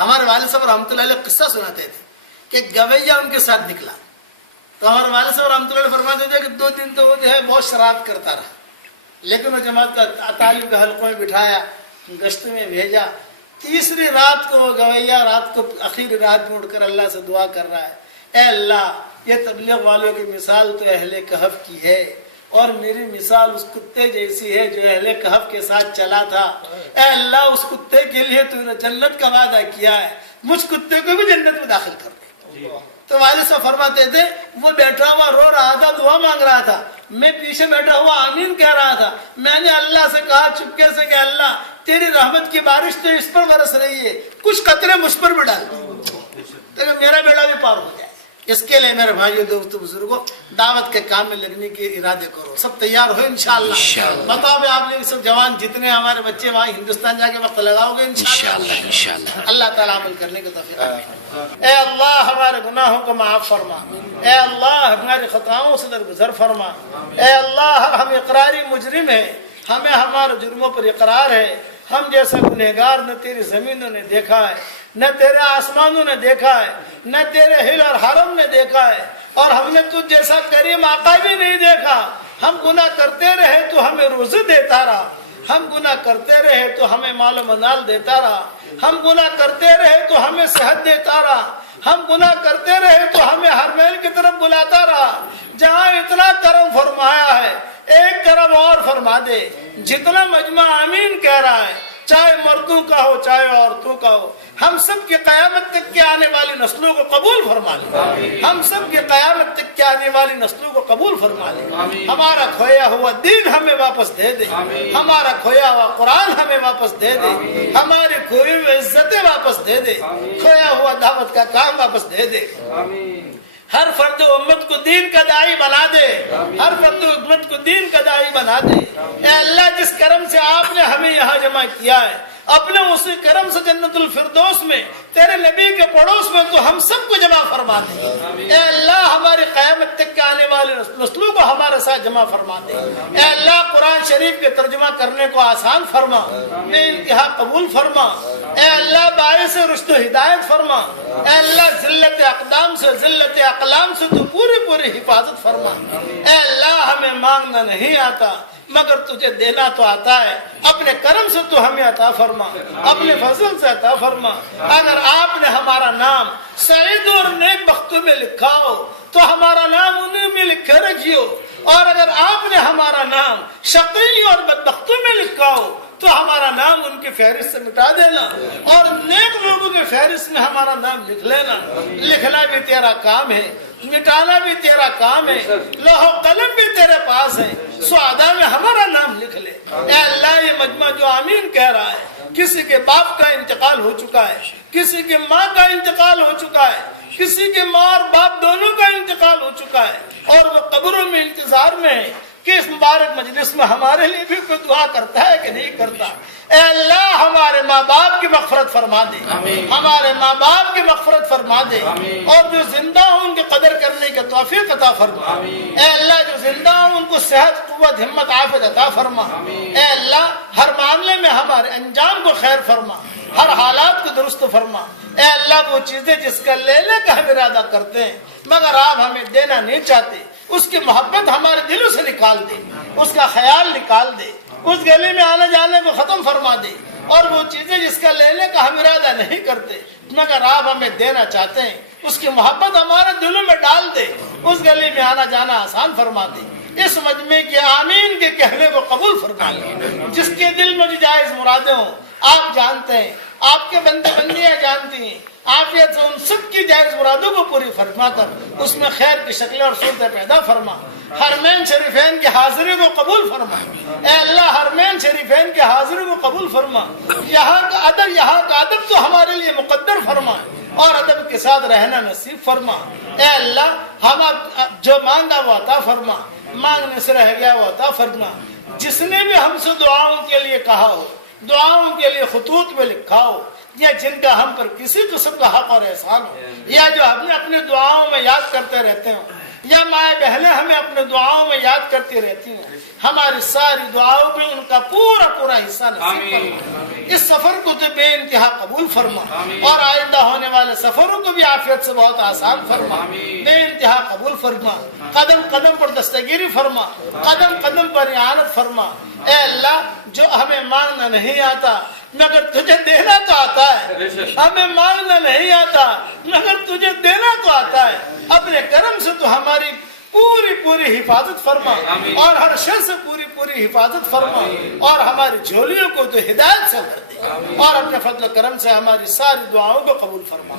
ہمارے والد صاحب رحمۃ اللہ علیہ قصہ سناتے تھے کہ گویا ان کے ساتھ نکلا تو ہمارے والد صاحب رحمۃ اللہ علیہ فرماتے تھے کہ 2 دن تو وہ جو ہے بہت شراب کرتا رہا، لیکن وہ جماعت کا تعلیم کے حلقوں میں بٹھایا، گشت میں بھیجا. تیسری رات کو وہ گویا رات کو آخری رات میں اٹھ کر اللہ سے دعا کر رہا ہے، اے اللہ یہ تبلیغ والوں کی مثال تو اہل کہف کی ہے اور میری مثال اس کتے جیسی ہے جو اہل کہف کے ساتھ چلا تھا. اے اللہ اس کتے کے لیے تو نے جنت کا وعدہ کیا ہے، مجھ کتے کو بھی جنت میں داخل کر دے. تو والد صاحب فرماتے تھے وہ بیٹھا ہوا رو رہا تھا، دعا مانگ رہا تھا، میں پیچھے بیٹھا ہوا آمین کہہ رہا تھا. میں نے اللہ سے کہا چپکے سے کہ اللہ تیری رحمت کی بارش تو اس پر برس رہی ہے، کچھ قطرے مجھ پر بھی ڈال تو میرا بیڑا بھی پار ہو جائے. اس کے لیے میرے بھائیو دوستو بزرگوں دعوت کے کام میں لگنے کے ارادے کرو. سب تیار ہو انشاءاللہ. بتاؤ بھی آپ لوگ سب جوان جتنے ہمارے بچے وہاں ہندوستان جا کے وقت لگاؤ گے انشاءاللہ. اللہ تعالیٰ عمل کرنے کی توفیق عطا. اے اللہ ہمارے گناہوں کو معاف فرما، اے اللہ ہماری خطاؤں سے درگزر فرما. اے اللہ ہم اقراری مجرم ہیں، ہمیں ہمارے جرموں پر اقرار ہے. ہم جیسا گنہگار نہ تیری زمینوں نے دیکھا ہے، نہ تیرے آسمانوں نے دیکھا ہے، نہ تیرے ہل اور حرم نے دیکھا ہے، اور ہم نے تجھ جیسا کریم آقا بھی نہیں دیکھا. ہم گناہ کرتے رہے تو ہمیں روزی دیتا رہا، ہم گناہ کرتے رہے تو ہمیں مال و منال دیتا رہا، ہم گناہ کرتے رہے تو ہمیں صحت دیتا رہا، ہم گناہ کرتے رہے تو ہمیں ہر محل کی طرف بلاتا رہا. جہاں اتنا کرم فرمایا ہے ایک کرم اور فرما دے. جتنا مجمع آمین کہہ رہا ہے چاہے مردوں کا ہو چاہے عورتوں کا ہو، ہم سب کی قیامت تک کے آنے والی نسلوں کو قبول فرما لے. ہم سب کی قیامت تک کے آنے والی نسلوں کو قبول فرما لے. ہمارا کھویا ہوا دین ہمیں واپس دے دے، ہمارا کھویا ہوا قرآن ہمیں واپس دے دے، ہماری کھوئی ہوئی عزتیں واپس دے دے، کھویا ہوا دعوت کا کام واپس دے دے. ہر فرد امت کو دین کا داعی بنا دے، ہر فرد امت کو دین کا داعی بنا دے. اے اللہ جس کرم سے آپ نے ہمیں یہاں جمع کیا ہے، اپنے اسی کرم سے جنت الفردوس میں تیرے نبی کے پڑوس میں تو ہم سب کو جمع فرما دے. اے اللہ ہماری قیامت تک کے آنے والے نسلوں کو ہمارے ساتھ جمع فرما دے. اے اللہ قرآن شریف کے ترجمہ کرنے کو آسان فرما، میں انتہا قبول فرما. اے اللہ باعث رشد و ہدایت فرما. اے اللہ ذلت اقدام سے ذلت اقلام سے تو پوری حفاظت فرما. اے اللہ ہمیں مانگنا نہیں آتا مگر تجھے دینا تو آتا ہے. اپنے کرم سے تو ہمیں عطا فرما، اپنے فضل سے عطا فرما. اگر آپ نے ہمارا نام سعید اور نیک بختوں میں لکھا ہو تو ہمارا نام انہیں میں لکھے رکھیو، اور اگر آپ نے ہمارا نام شقی اور بدبختوں میں لکھا ہو تو ہمارا نام ان کی فہرست سے مٹا دینا، اور نیک لوگوں کی فہرست میں ہمارا نام لکھ لینا. لکھنا بھی تیرا کام ہے، مٹانا بھی تیرا کام ہے، لوح و قلم بھی تیرے پاس ہے. سعادہ میں ہمارا نام لکھ لے. اے اللہ یہ مجمع جو آمین کہہ رہا ہے، کسی کے باپ کا انتقال ہو چکا ہے، کسی کے ماں کا انتقال ہو چکا ہے، کسی کے ماں اور باپ دونوں کا انتقال ہو چکا ہے، اور وہ قبروں میں انتظار میں ہے کہ اس مبارک مجلس میں ہمارے لیے بھی کوئی دعا کرتا ہے کہ نہیں کرتا. اے اللہ ہمارے ماں باپ کی مغفرت فرما دے، ہمارے ماں باپ کی مغفرت فرما دے، اور جو زندہ ہوں ان کی قدر کرنے کی توفیق عطا فرما. اے اللہ جو زندہ ہوں ان کو صحت قوت ہمت عافیت عطا فرما. اے اللہ ہر معاملے میں ہمارے انجام کو خیر فرما، ہر حالات کو درست فرما. اے اللہ وہ چیزیں جس کا لینے کا ہم ارادہ کرتے ہیں مگر آپ ہمیں دینا نہیں چاہتے، اس کی محبت ہمارے دلوں سے نکال دے، اس کا خیال نکال دے، اس گلی میں آنے جانے کو ختم فرما دے. اور وہ چیزیں جس کا لینے کا ہم ارادہ نہیں کرتے مگر آپ ہمیں دینا چاہتے ہیں، اس کی محبت ہمارے دلوں میں ڈال دے، اس گلی میں آنا جانا آسان فرما دے. اس مجمع کے آمین کے کہنے کو قبول فرما لے. جس کے دل میں جو جائز مرادیں ہوں آپ جانتے ہیں، آپ کے بندے بندیاں جانتی ہیں. عافیت سے ان سب کی جائز مرادوں کو پوری فرما کر اس میں خیر کی شکلیں اور صورتیں پیدا فرما. حرمین شریفین کی حاضری کو قبول فرما. اے اللہ حرمین شریفین کی حاضری کو قبول فرما. یہاں کا ادب تو ہمارے لیے مقدر فرما اور ادب کے ساتھ رہنا نصیب فرما. اے اللہ ہم جو مانگا وہ عطا فرما، مانگنے سے رہ گیا وہ عطا فرما. جس نے بھی ہم سے دعاؤں کے لیے کہا ہو، دعاؤں کے لیے خطوط میں لکھا ہو، یا جن کا ہم پر کسی قسم کا حق اور احسان ہو، یا جو ہم نے اپنی دعاؤں میں یاد کرتے رہتے ہوں، یا مائیں بہنیں ہمیں اپنے دعاؤں میں یاد کرتی رہتی ہیں، ہماری ساری دعاؤں میں ان کا پورا پورا حصہ نصیب فرما، اس سفر کو تو بے انتہا قبول فرما، اور آئندہ ہونے والے سفروں کو بھی عافیت سے بہت آسان فرما، بے انتہا قبول فرما، قدم قدم پر دستگیری فرما، قدم قدم پر اعانت فرما۔ اے اللہ، جو ہمیں مانگنا نہیں آتا مگر تجھے دینا تو آتا ہے، ہمیں مانگنا نہیں آتا مگر تجھے دینا تو آتا ہے، اپنے کرم سے تو ہماری پوری پوری حفاظت فرما، اور ہر شر سے پوری پوری حفاظت فرما، اور ہماری جھولیوں کو تو ہدایت سے بھر دے، اور اپنے فضل و کرم سے ہماری ساری دعاؤں کو قبول فرما۔